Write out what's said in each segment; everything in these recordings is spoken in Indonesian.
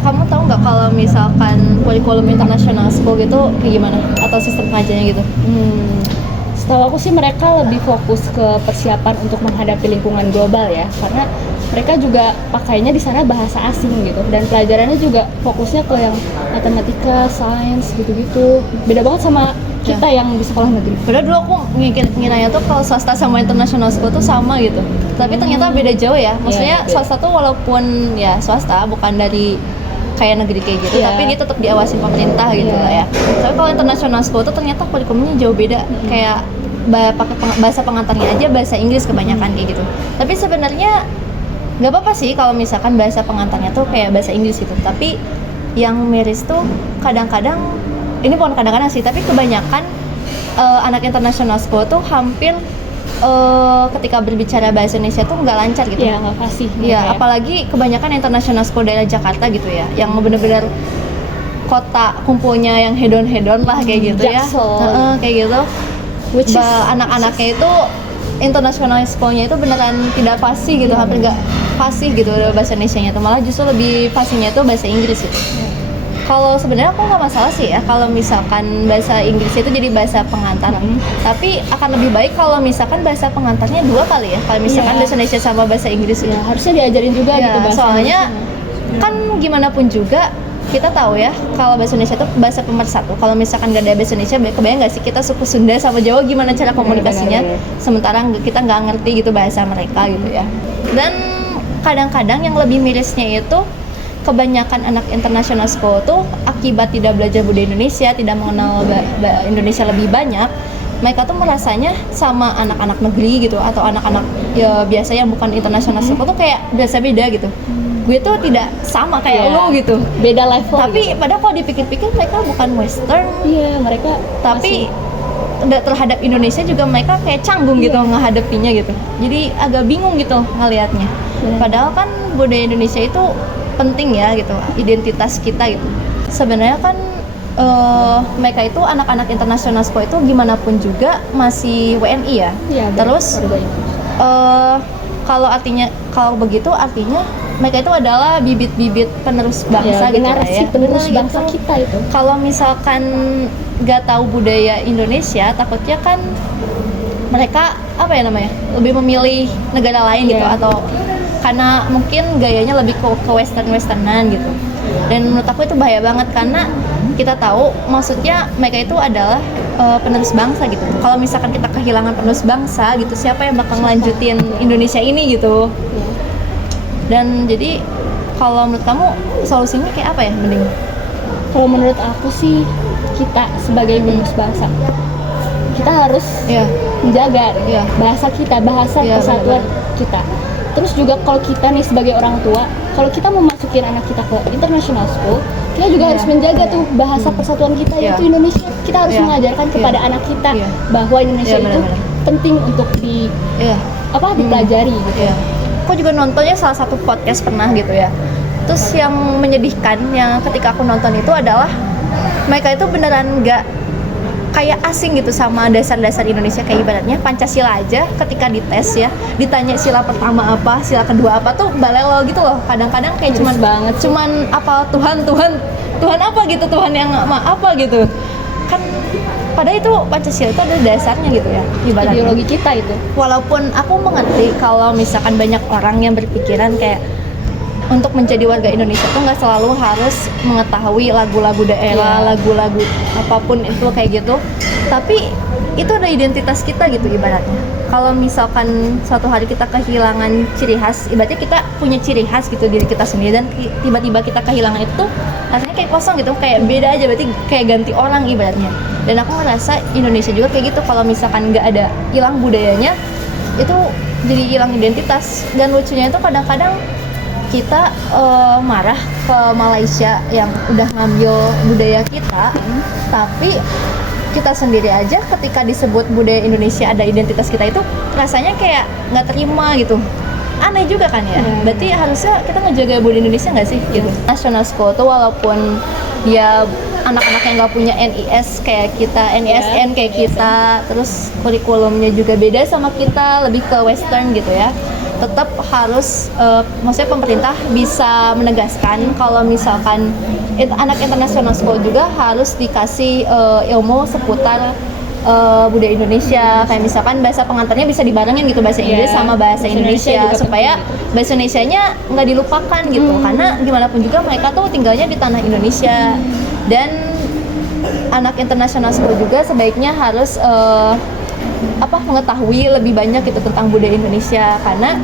kamu tahu nggak kalau misalkan kurikulum international school gitu kayak gimana atau sistem pengajarnya gitu? Setahu aku sih mereka lebih fokus ke persiapan untuk menghadapi lingkungan global ya, karena mereka juga pakainya di sana bahasa asing gitu, dan pelajarannya juga fokusnya ke yang matematika, sains gitu-gitu. Beda banget sama kita yang di sekolah negeri. Padahal dulu aku ngiranya tuh kalau swasta sama international school tuh sama gitu, tapi ternyata beda jauh ya. Maksudnya swasta tuh walaupun ya swasta bukan dari kayak negeri kayak gitu, tapi dia tetap diawasin pemerintah gitu lah ya. Tapi kalau international school tuh ternyata kurikulumnya jauh beda, kayak pakai bahasa pengantarnya aja bahasa Inggris kebanyakan kayak gitu. Tapi sebenarnya nggak apa-apa sih kalau misalkan bahasa pengantarnya tuh kayak bahasa Inggris gitu. Tapi yang miris tuh kadang-kadang, ini bukan kadang-kadang sih, tapi kebanyakan anak international school tuh hampir ketika berbicara bahasa Indonesia tuh nggak lancar gitu. Iya, nggak fasih. Iya, apalagi kebanyakan international school daerah Jakarta gitu ya, yang bener-bener kota kumpulnya yang hedon-hedon lah kayak gitu ya. Kayak gitu. Anak-anaknya itu international school-nya itu beneran tidak fasih gitu, hampir nggak fasih gitu bahasa Indonesianya tuh, malah justru lebih fasihnya itu bahasa Inggris gitu. Kalau sebenarnya aku nggak masalah sih ya kalau misalkan bahasa Inggris itu jadi bahasa pengantar, tapi akan lebih baik kalau misalkan bahasa pengantarnya dua kali ya, kalau misalkan bahasa Indonesia sama bahasa Inggris gitu. Harusnya diajarin juga gitu bahasa soalnya kan gimana pun juga kita tahu ya kalau bahasa Indonesia itu bahasa pemersatu. Kalau misalkan nggak ada bahasa Indonesia, kebayang nggak sih kita suku Sunda sama Jawa gimana cara komunikasinya, sementara kita nggak ngerti gitu bahasa mereka gitu ya. Dan kadang-kadang yang lebih mirisnya itu kebanyakan anak international school tuh akibat tidak belajar budaya Indonesia, tidak mengenal Indonesia lebih banyak, mereka tuh merasanya sama anak-anak negeri gitu atau anak-anak ya biasa yang bukan international school tuh kayak biasa beda gitu. Gue tuh tidak sama kayak lo gitu, beda level. Tapi padahal kalau dipikir-pikir mereka bukan Western. Mereka tapi terhadap Indonesia juga mereka kayak canggung gitu ngehadapinya gitu. Jadi agak bingung gitu ngelihatnya. Padahal kan budaya Indonesia itu penting ya gitu, identitas kita gitu. Sebenarnya kan mereka itu anak-anak international school itu gimana pun juga masih WNI ya. Terus kalau begitu artinya mereka itu adalah bibit-bibit penerus bangsa gitu ya. Penerus bangsa kita itu. Kalau misalkan nggak tahu budaya Indonesia, takutnya kan mereka lebih memilih negara lain gitu, atau karena mungkin gayanya lebih ke westernan gitu. Dan menurut aku itu bahaya banget karena kita tahu maksudnya mereka itu adalah penerus bangsa gitu. Kalau misalkan kita kehilangan penerus bangsa gitu, siapa yang bakal ngelanjutin Indonesia ini gitu. Dan jadi kalau menurut kamu solusinya kayak apa ya mending? Kalau menurut aku sih kita sebagai penerus bangsa, kita harus menjaga bahasa kita, bahasa persatuan kita. Terus juga kalau kita nih sebagai orang tua, kalau kita mau masukin anak kita ke international school, kita juga harus menjaga tuh bahasa persatuan kita yaitu Indonesia. Kita harus mengajarkan kepada anak kita bahwa Indonesia itu penting untuk dipelajari gitu. Aku juga nontonnya salah satu podcast pernah gitu ya. Terus yang menyedihkan yang ketika aku nonton itu adalah mereka itu beneran nggak kayak asing gitu sama dasar-dasar Indonesia, kayak ibaratnya Pancasila aja ketika dites ya ditanya sila pertama apa, sila kedua apa tuh balelo gitu loh. Kadang-kadang kayak cuman apa Tuhan apa gitu, Tuhan yang apa gitu kan. Padahal itu Pancasila itu ada dasarnya gitu ya, ibaratnya ideologi kita itu. Walaupun aku mengerti kalau misalkan banyak orang yang berpikiran kayak untuk menjadi warga Indonesia tuh nggak selalu harus mengetahui lagu-lagu daerah, lagu-lagu apapun itu kayak gitu. Tapi itu ada identitas kita gitu ibaratnya. Kalau misalkan suatu hari kita kehilangan ciri khas, ibaratnya kita punya ciri khas gitu diri kita sendiri, dan tiba-tiba kita kehilangan itu, rasanya kayak kosong gitu, kayak beda aja, berarti kayak ganti orang ibaratnya. Dan aku ngerasa Indonesia juga kayak gitu, kalau misalkan nggak ada, hilang budayanya, itu jadi hilang identitas. Dan lucunya itu kadang-kadang kita marah ke Malaysia yang udah ngambil budaya kita, tapi kita sendiri aja ketika disebut budaya Indonesia ada identitas kita itu rasanya kayak nggak terima gitu. Aneh juga kan ya. Berarti harusnya kita ngejaga budaya Indonesia nggak sih gitu. National School tuh walaupun dia anak-anak yang nggak punya NIS kayak kita, NISN kayak kita, terus kurikulumnya juga beda sama kita, lebih ke Western gitu ya. tetap harus maksudnya pemerintah bisa menegaskan kalau misalkan anak international school juga harus dikasih ilmu seputar budaya Indonesia, kayak misalkan bahasa pengantarnya bisa dibarengin gitu, bahasa Inggris sama bahasa Indonesia supaya bahasa Indonesianya nggak dilupakan gitu, karena gimana pun juga mereka tuh tinggalnya di tanah Indonesia. Dan anak international school juga sebaiknya harus mengetahui lebih banyak gitu tentang budaya Indonesia, karena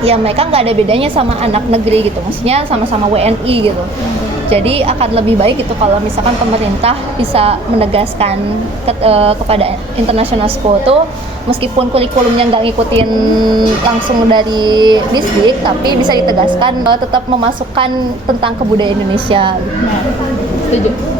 ya mereka nggak ada bedanya sama anak negeri gitu, maksudnya sama-sama WNI gitu. Jadi akan lebih baik gitu kalau misalkan pemerintah bisa menegaskan kepada international school tuh, meskipun kurikulumnya nggak ngikutin langsung dari Distrik, tapi bisa ditegaskan tetap memasukkan tentang kebudayaan Indonesia gitu. Setuju.